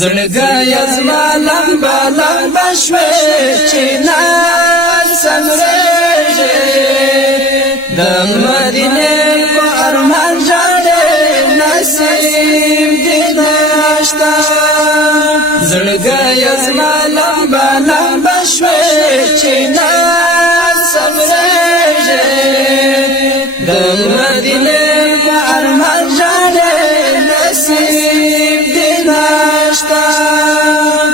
زړګی زما لمبه لمبه شوې چې نن سمرېږي د مدینې په ارمان ژاړې نصیب دې نشته زړګی زما لمبه لمبه شوې چې نن سمرېږي د مدینې په ارمان ژاړې نصیب دې نشته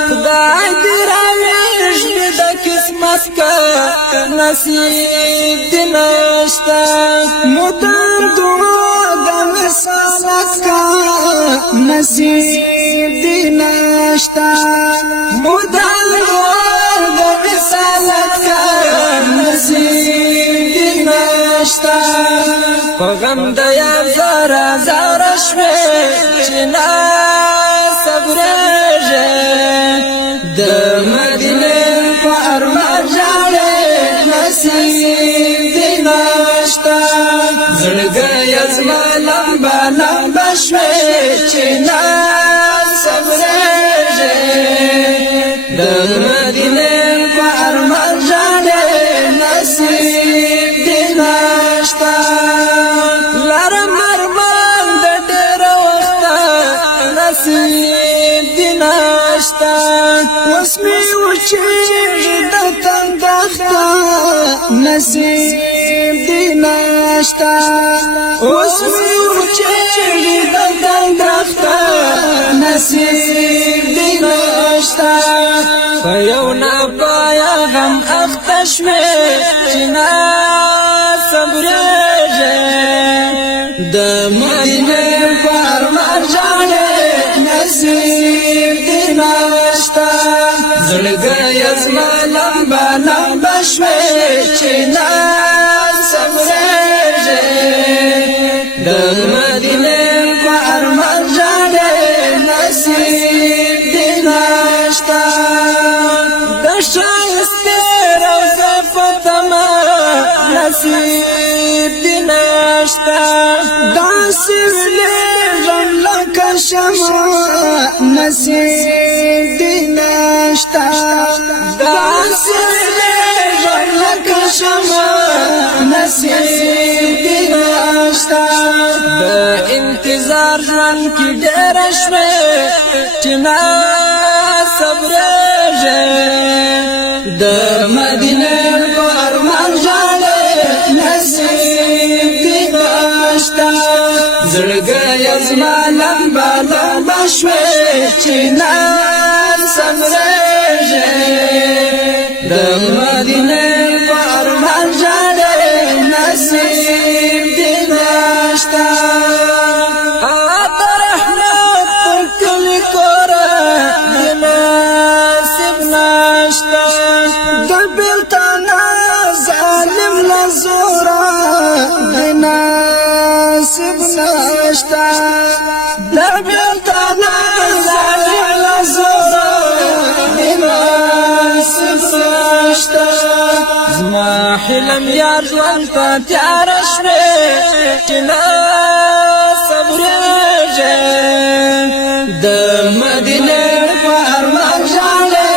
خدای دې راویښ د قسمت کا نصیب دې نشته مدام دعا د مثالت کا نصیب دې نشته مدام دعا د مثالت کا نصیب دې نشته په غم د یار زارا زارا شوې چې نا صبرېږي د مدینې په ارمان ژاړې نصیب دې نشته زړګی زما لمبه لمبه شوې چې نا صبرېږي د مدینې په ارمان ژاړې نصیب دې نشته لرم ارمان د ډېر وخته نصیب دې نشته اوس مې وچېږي د تندخته نصیب دې نشته اوس مې وچېږي د تندخته نصیب دې نشته په یو ناپایه غم اخته شوې چې نا صبرېږي د مدینې په ارمان ژاړې نصیب دې نشته زړګی زما لمبه لمبه شوې چې نا صبرېږي د مدینې په ارمان ژاړې نصیب دې نشته د ښایستې روضې په تمه نصیب دې نشته داسې ویلېږم لکه شمع نصیب دې نشته داسې ویلېږم لکه شمع نصیب دې نشته د انتظار ژوند کې ډېره شوې چې نا صبرېږي د مدینې په ارمان ژاړې نصیب دې نشته زړګی زما لمبه لمبه شوې چې نن صبرېږي د مدینې په ارمان ژاړې نصیب دې نشته د رحمت پر کلي کوره دې نصیب نشته د بېلتانه ظالم له زوره دې نصیب نشته د بېلتانه ظالم له زوره دې نصیب نشته زما حلم یار ژوند ته تیاره شوې چې نا صبرېږي د مدینې په ارمان ژاړې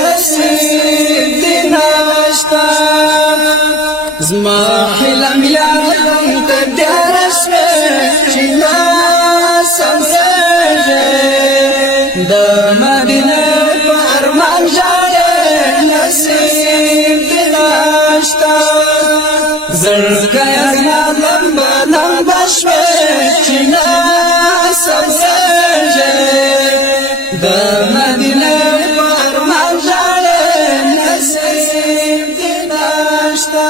نصیب دې نشته زما حلم یار ژوند ته تیاره شوې چې نا صبرېږي د مدینې په ارمان ژاړې نصیب دې نشته زړګی زما لمبه لمبه شوې چې نا صبرېږي د مدینې په ارمان ژاړې نصیب دې نشته